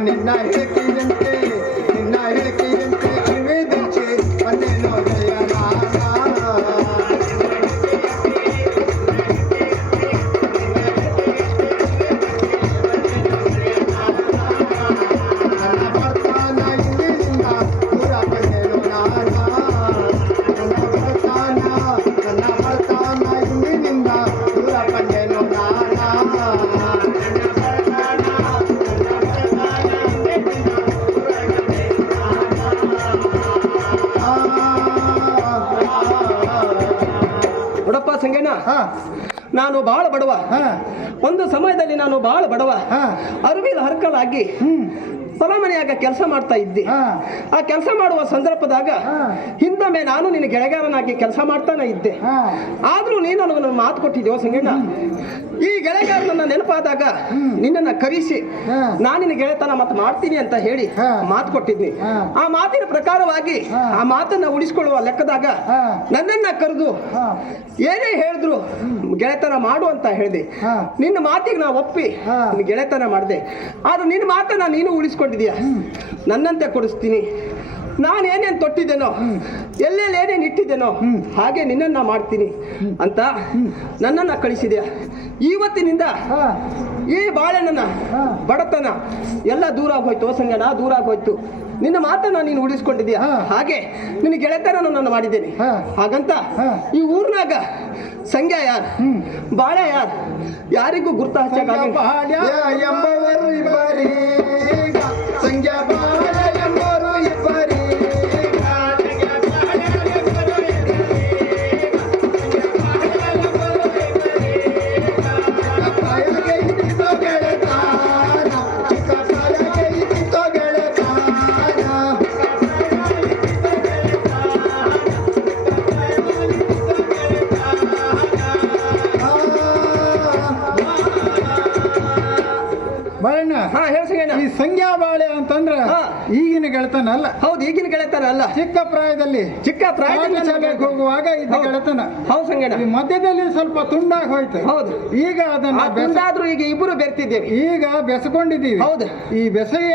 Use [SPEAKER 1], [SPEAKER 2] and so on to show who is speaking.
[SPEAKER 1] ನಿನ್ನ ಹೇಳಿಕೆಯಂತೆ ಹಾ.
[SPEAKER 2] ನಾನು ಬಹಳ ಬಡವ. ಒಂದು ಸಮಯದಲ್ಲಿ ನಾನು ಬಹಳ ಬಡವ.
[SPEAKER 1] ಹಾ.
[SPEAKER 2] ಅರಿವಿಲ್ ಹರ್ಕಲಾಗಿ ಮನೆಯಾಗ ಕೆಲಸ ಮಾಡ್ತಾ ಇದ್ದೆ. ಆ ಕೆಲಸ ಮಾಡುವ ಸಂದರ್ಭದಾಗ. ಹಿಂದೊಮ್ಮೆ ನಾನು ನಿನ್ನ ಗೆಳೆಗಾರನಾಗಿ ಕೆಲಸ ಮಾಡ್ತಾನೆ ಇದ್ದೆ. ಆದ್ರೂ ನೀನು ನನಗೆ ಮಾತು ಕೊಟ್ಟಿದ್ಯೋ ಸಂಗಣ್ಣ? ಈ ನೆನಪಾದಾಗ ನಿನ್ನನ್ನ ಕರೆಸಿ
[SPEAKER 1] ಹಾ.
[SPEAKER 2] ನಾನು ನಿನ್ನ ಗೆಳೆತನ ಮತ್ತೆ ಮಾಡ್ತೀನಿ ಅಂತ ಹೇಳಿ. ಮಾತು ಕೊಟ್ಟಿದ್ನಿ. ಆ ಮಾತಿನ ಪ್ರಕಾರವಾಗಿ ಆ ಮಾತನ್ನ ಉಳಿಸ್ಕೊಳ್ಳುವ ಲೆಕ್ಕದಾಗ ನನ್ನನ್ನ ಕರೆದು ಏನೇ ಹೇಳಿದ್ರು ಗೆಳೆತನ ಮಾಡು ಅಂತ ಹೇಳಿದೆ. ನಿನ್ನ ಮಾತಿಗೆ ನಾ ಒಪ್ಪಿ. ನಿನ್ನ ಗೆಳೆತನ ಮಾಡಿದೆ. ಆದ್ರೆ ನಿನ್ನ ಮಾತನ್ನ ನೀನು ಉಳಿಸ್ಕೊಂಡಿದೀಯ? ನನ್ನಂತೆ ಕೊಡಿಸ್ತೀನಿ. ನಾನು ಏನೇನು ತೊಟ್ಟಿದ್ದೇನೋ ಎಲ್ಲೆಲ್ಲಿ ಏನೇನು ಇಟ್ಟಿದ್ದೇನೋ ಹಾಗೆ ನಿನ್ನನ್ನು ಮಾಡ್ತೀನಿ ಅಂತ ನನ್ನನ್ನು ಕಳಿಸಿದೆ. ಇವತ್ತಿನಿಂದ ಈ ಬಾಳೆಣ್ಣನ. ಬಡತನ ಎಲ್ಲ ದೂರ ಆಗೋಯ್ತು ಸಂಗಣ ದೂರ ಆಗೋಯ್ತು. ನಿನ್ನ ಮಾತನ್ನ ನೀನು ಉಳಿಸ್ಕೊಂಡಿದ್ಯಾ
[SPEAKER 1] ಹಾ.
[SPEAKER 2] ಹಾಗೆ ನಿನ್ನ ಗೆಳೆತನ ನಾನು ಮಾಡಿದ್ದೇನೆ. ಹಾಗಂತ ಈ ಊರ್ನಾಗ ಸಂಖ್ಯಾ ಯಾರ್? ಬಾಳೆ ಯಾರ್? ಯಾರಿಗೂ ಗುರ್ತ ಹಚ್ಚಕ್ಕಾಗಲ್ಲ
[SPEAKER 1] ಬಾಳಣ್ಣ
[SPEAKER 2] ಹಾ
[SPEAKER 1] ಈ ಸಂಖ್ಯಾ ಬಾಳೆ ಅಂತಂದ್ರ. ಈಗಿನ ಗೆಳೆತನ ಅಲ್ಲ.
[SPEAKER 2] ಹೌದು ಈಗಿನ ಗೆಳೆತನ ಅಲ್ಲ.
[SPEAKER 1] ಚಿಕ್ಕ ಪ್ರಾಯದಲ್ಲಿ
[SPEAKER 2] ಚಿಕ್ಕ ಪ್ರಾಯದಲ್ಲಿ
[SPEAKER 1] ಹೋಗುವಾಗ ಇದ್ದ
[SPEAKER 2] ಹೌದು.
[SPEAKER 1] ಗೆಳೆತನ.
[SPEAKER 2] ಹೌದು ಸಂಗಣ್ಣ.
[SPEAKER 1] ಈ ಮಧ್ಯದಲ್ಲಿ ಸ್ವಲ್ಪ ತುಂಡಾಗಿ ಹೋಯ್ತು.
[SPEAKER 2] ಹೌದು.
[SPEAKER 1] ಈಗ ಅದನ್ನ
[SPEAKER 2] ತುಂಡಾದ್ರೂ ಈಗ ಇಬ್ಬರು ಬೆರ್ತಿದ್ದೇವೆ.
[SPEAKER 1] ಈಗ ಬೆಸಕೊಂಡಿದ್ದೀವಿ.
[SPEAKER 2] ಹೌದು.
[SPEAKER 1] ಈ ಬೆಸೆಯ